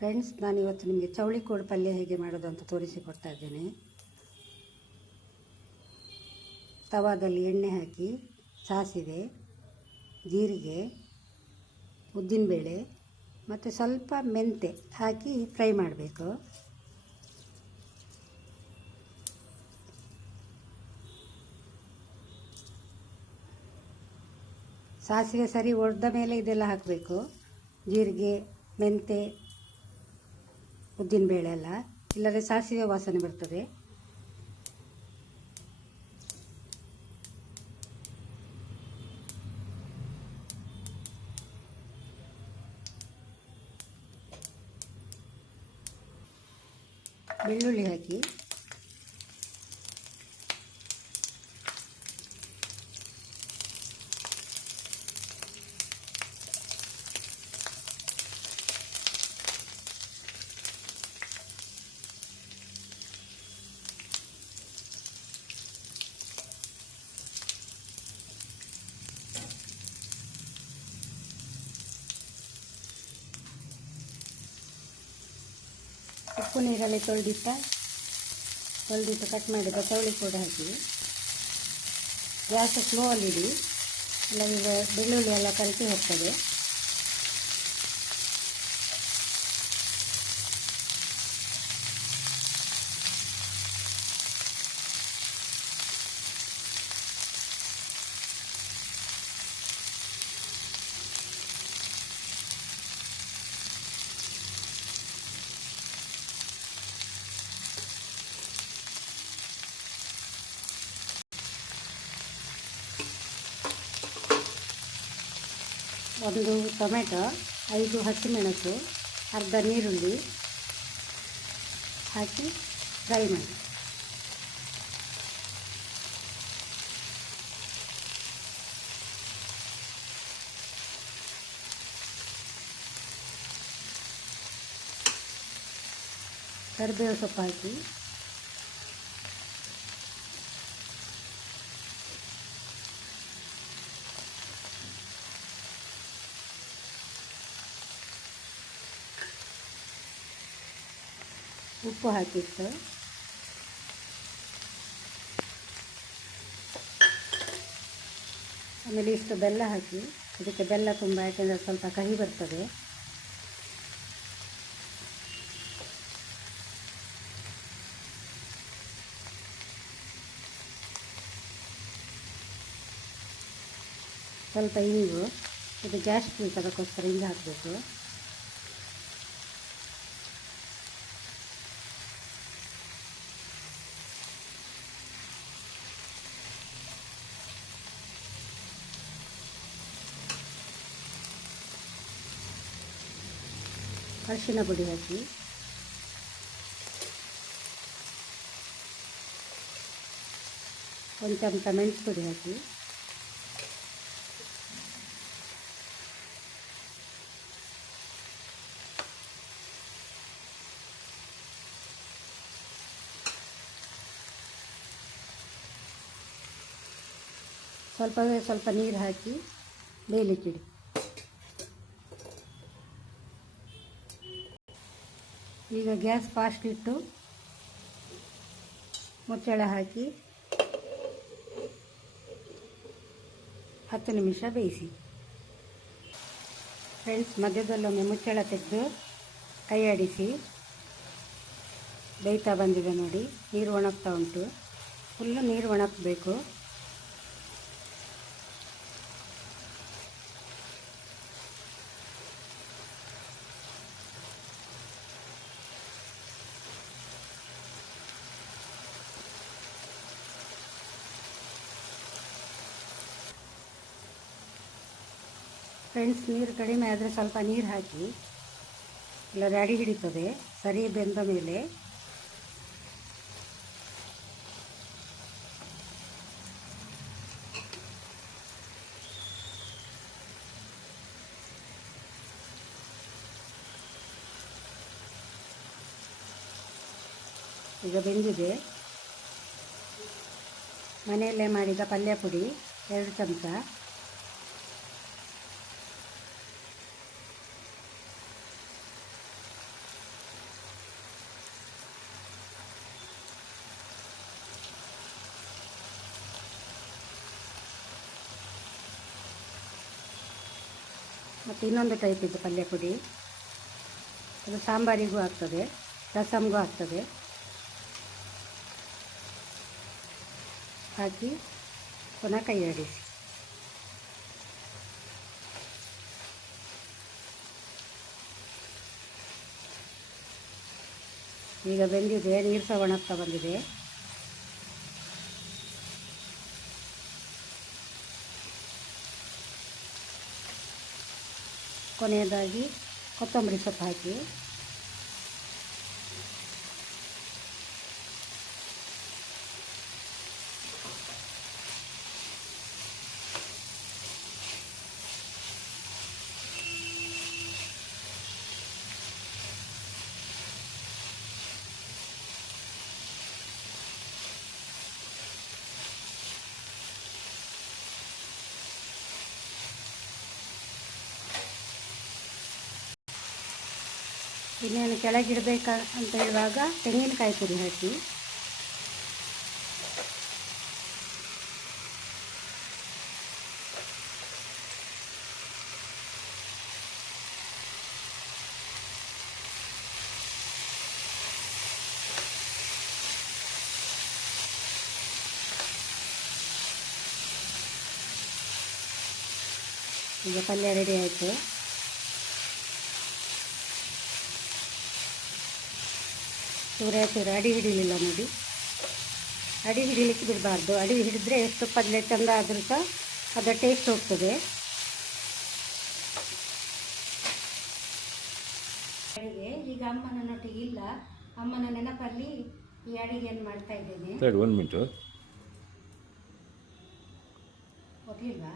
Friends, ನಾನಿವತ್ತು ನಿಮಗೆ ಚೌಳಿಕೋಡು ಪಲ್ಯ ಹೇಗೆ ಮಾಡೋದು ಅಂತ ತೋರಿಸಿಕೊಡ್ತಾ ಇದ್ದೇನೆ. ತವಾದಲ್ಲಿ ಎಣ್ಣೆ ಹಾಕಿ ಸಾಸಿವೆ, ಜೀರಿಗೆ, ಉದ್ದಿನಬೇಳೆ ಮತ್ತು ಸ್ವಲ್ಪ ಮೆಂತೆ ಹಾಕಿ ಫ್ರೈ ಮಾಡಬೇಕು. ಸಾಸಿವೆ ಸರಿ ಒಡೆದ ಮೇಲೆ ಇದೆಲ್ಲ ಹಾಕಬೇಕು. ಜೀರಿಗೆ, ಮೆಂತೆ, ಉದ್ದಿನಬೇಳೆ ಎಲ್ಲ, ಇಲ್ಲದೆ ಸಾಸಿವೆ ವಾಸನೆ ಬರ್ತದೆ. ಬೆಳ್ಳುಳ್ಳಿ ಹಾಕಿ ಉಪ್ಪು ನೀರಲ್ಲಿ ತೊಳೆದಿಟ್ಟು ಕಟ್ ಮಾಡಿದ ಚೌಳಿಕೋಡು ಹಾಕಿ ಗ್ಯಾಸ್ ಸ್ಲೋ ಅಲ್ಲಿಡಿ, ಇಲ್ಲಂದರೆ ಬೆಳ್ಳುಳ್ಳಿ ಎಲ್ಲ ಕಲಸಿ ಹೋಗ್ತದೆ. ಒಂದು ಟೊಮೆಟೊ, 5 ಹಸಿಮೆಣಸು, ಅರ್ಧ ನೀರುಳ್ಳಿ ಹಾಕಿ ಫ್ರೈ ಮಾಡಿ. ಕರಿಬೇವು ಸೊಪ್ಪು ಹಾಕಿ ಉಪ್ಪು ಹಾಕಿಟ್ಟು ಆಮೇಲೆ ಇಷ್ಟು ಬೆಲ್ಲ ಹಾಕಿ, ಇದಕ್ಕೆ ಬೆಲ್ಲ ತುಂಬ, ಯಾಕೆಂದರೆ ಸ್ವಲ್ಪ ಕಹಿ ಬರ್ತದೆ. ಸ್ವಲ್ಪ ಇಂಗು, ಇದು ಗ್ಯಾಸ್ಟ್ರಿಕ್, ಅದಕ್ಕೋಸ್ಕರ ಇಂಗು ಹಾಕಬೇಕು. ಅರಿಶಿನ ಪುಡಿ ಹಾಕಿ ಒಂದು ಚಮಚ ಮೆಣಸು ಪುಡಿ ಹಾಕಿ ಸ್ವಲ್ಪ ನೀರು ಹಾಕಿ ಬೇಯಲಿಕ್ಕಿಡಿ. ಈಗ ಗ್ಯಾಸ್ ಫಾಸ್ಟ್ ಇಟ್ಟು ಮುಚ್ಚಳ ಹಾಕಿ 10 ನಿಮಿಷ ಬೇಯಿಸಿ. ಫ್ರೆಂಡ್ಸ್, ಮಧ್ಯದಲ್ಲೊಮ್ಮೆ ಮುಚ್ಚಳ ತೆಗೆದು ಕೈ ಆಡಿಸಿ. ಬೇಯ್ತಾ ಬಂದಿದೆ ನೋಡಿ, ನೀರು ಒಣಗ್ತಾ ಉಂಟು. ಫುಲ್ಲು ನೀರು ಒಣಗಬೇಕು. ಫ್ರೆಂಡ್ಸ್, ನೀರು ಕಡಿಮೆ ಆದರೆ ಸ್ವಲ್ಪ ನೀರು ಹಾಕಿ, ಇಲ್ಲ ಅಡಿ ಹಿಡಿತದೆ. ಸರಿ ಬೆಂದ ಮೇಲೆ ಈಗ ಬೆಂದಿದೆ. ಮನೆಯಲ್ಲೇ ಮಾಡಿದ ಪಲ್ಯ ಪುಡಿ 2 ಚಮಚ, ಮತ್ತು ಇನ್ನೊಂದು ಟೈಪ್ ಇದು ಪಲ್ಯ ಪುಡಿ, ಅದು ಸಾಂಬಾರಿಗೂ ಆಗ್ತದೆ, ರಸಮ್ಗೂ ಆಗ್ತದೆ. ಹಾಕಿ ಪುನಃ ಕೈ ಆಡಿಸಿ. ಈಗ ಬೆಂದಿದೆ, ನೀರು ಸಹ ಒಣಗ್ತಾ ಬಂದಿದೆ. ಕೊನೆಯದಾಗಿ ಕೊತ್ತಂಬರಿ ಸೊಪ್ಪು ಹಾಕಿ. ಇನ್ನೇನು ಕೆಳಗಿಡಬೇಕಾ ಅಂತ ಹೇಳುವಾಗ ತೆಂಗಿನಕಾಯಿ ತುರಿ ಹಾಕಿ. ಈಗ ಪಲ್ಯ ರೆಡಿ ಆಯಿತು. ಚೂರು ಅಡಿ ಹಿಡಿಲಿಲ್ಲ ನೋಡಿ. ಅಡಿ ಹಿಡಿಲಿಕ್ಕೆ ಬಿಡಬಾರ್ದು. ಅಡಿ ಹಿಡಿದ್ರೆ ಎಷ್ಟು ಪಲ್ಯ ಚೆಂದ ಆದರೂ ಸಹ ಅದರ ಟೇಸ್ಟ್ ಹೋಗ್ತದೆ. ಅಡಿಗೆ ಈಗ ಅಮ್ಮನೊಟ್ಟಿಗೆ ಇಲ್ಲ, ಅಮ್ಮನ ನೆನಪಲ್ಲಿ ಈ ಅಡಿಗೆಯನ್ನು ಮಾಡ್ತಾ ಇದ್ದೇನೆ. 1 ಮಿನಿಟ್ ಹೋಗ್ಲಿಲ್ವಾ?